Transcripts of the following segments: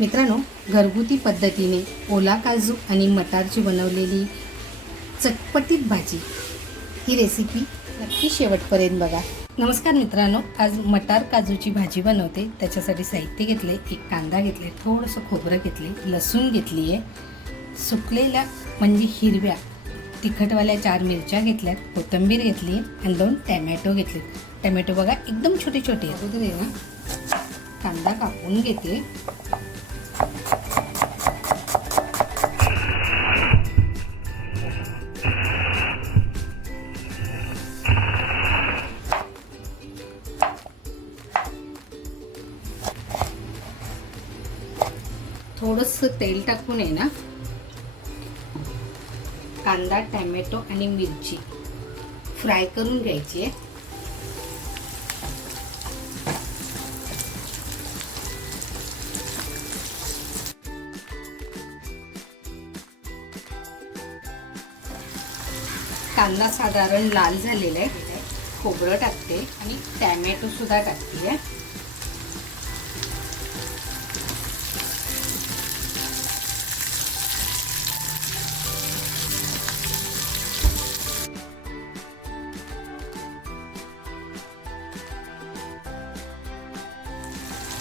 मित्रांनो घरगुती पद्धतीने ओला काजू आणि मटारची बनवलेली चटपटीत भाजी ही रेसिपी नक्की शेवटपर्यंत बघा. नमस्कार मित्रांनो आज मटार काजूची भाजी बनवते. त्याच्यासाठी साहित्य घेतले एक कांदा घेतले थोडंसं खोबरं घेतले लसूण घेतली आहे सुकलेल्या म्हणजे हिरव्या तिखटवाल्या चार मिरच्या घेतल्यात कोथिंबीर घेतली आणि दोन टॅमॅटो घेतले टॅमॅटो बघा एकदम छोटे छोटे आहेत. अगोदर आहे ना. कांदा कापून घेते. थोडंसं तेल टाकून आहे ना कांदा टॅमॅटो आणि मिरची फ्राय करून घ्यायची आहे. कांदा साधारण लाल झालेला आहे. खोबरं टाकते आणि टॅमॅटो सुद्धा टाकते. आहे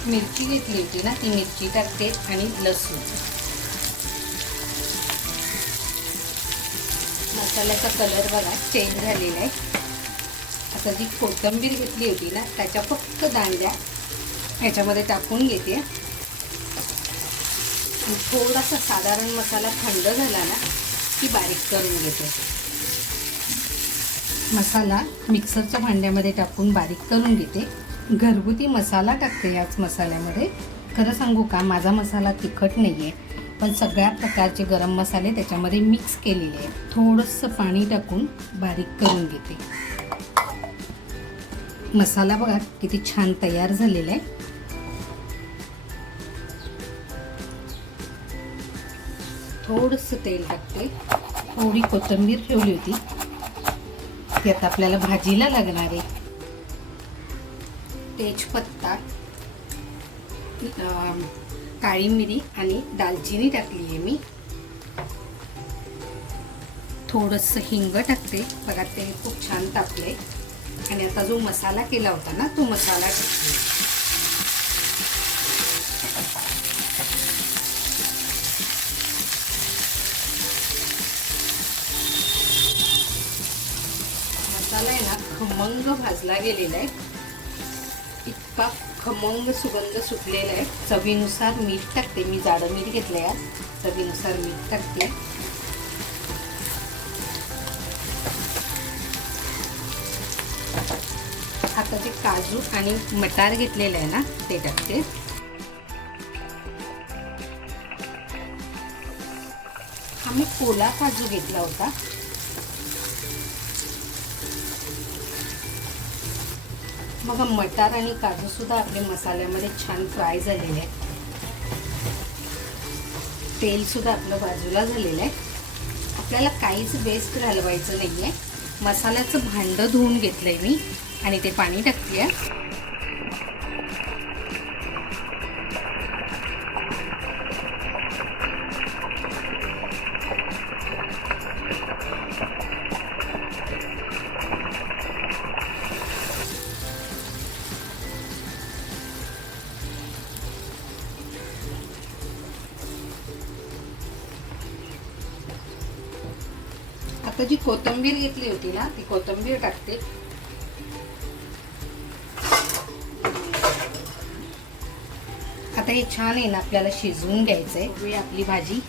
मिरची घेतली होती ना ती मिरची टाकते आणि लसूण. मसाल्याचा कलर बघा चेंज झालेला आहे. आता जी कोथिंबीर घेतली होती ना त्याच्या फक्त दांड्या ह्याच्यामध्ये टाकून घेते. थोडासा साधारण मसाला थंड झाला ना की बारीक करून घेते. मसाला मिक्सरच्या भांड्यामध्ये टाकून बारीक करून घेते. घरगुती मसाला टाकते याच मसाल्यामध्ये. खरं सांगू का माझा मसाला तिखट नाही आहे पण सगळ्या प्रकारचे गरम मसाले त्याच्यामध्ये मिक्स केलेले आहेत. थोडंसं पाणी टाकून बारीक करून घेते. मसाला बघा किती छान तयार झालेला आहे. थोडंसं तेल टाकते. थोडी कोथिंबीर ठेवली होती. ती आता आपल्याला भाजीला लागणार आहे. तेजपत्ता काळी मिरी आणि दालचिनी टाकली आहे मी. थोडंसं हिंग टाकते. बघा ते खूप छान तापले. आणि आता जो मसाला केला होता ना तो मसाला टाकते. मसाला आहे ना खमंग भाजला गेलेला आहे. इतका खमंग सुगंध सुटलेला आहे. चवीनुसार मीठ टाकते. मी जाडं मीठ घेतलं आहे आज. चवीनुसार मीठ टाकते. आता जे काजू आणि मटार घेतलेलं आहे ना ते टाकते. आम्ही मी कोला काजू घेतला होता. बघा मटार आणि काजू सुद्धा आपले मसाल्यामध्ये छान फ्राय झालेले आहे तेल सुद्धा आपलं बाजूला झालेलं आहे. आपल्याला काहीच बेस्ट घालवायचं नाही आहे मसाल्याचं भांडं धुवून घेतलंय मी आणि ते पाणी टाकते आहे आता जी कोथिंबीर घेतली होती ना ती कोथिंबीर टाकते. आता हे छान आहे ना आपल्याला शिजवून घ्यायचं आहे आपली भाजी.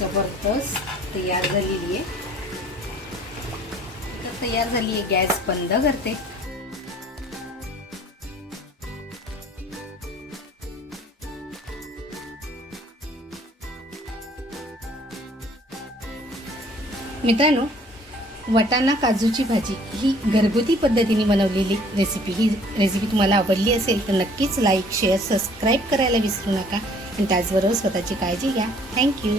जबरदस्त तयार झालेली आहे. तर तयार झाली आहे गॅस बंद करते. मित्रांनो वटाणा काजूची भाजी ही घरगुती पद्धतीने बनवलेली रेसिपी ही रेसिपी तुम्हाला आवडली असेल तर नक्कीच लाईक शेअर सबस्क्राईब करायला विसरू नका. आणि त्याचबरोबर स्वतःची काळजी घ्या. थँक्यू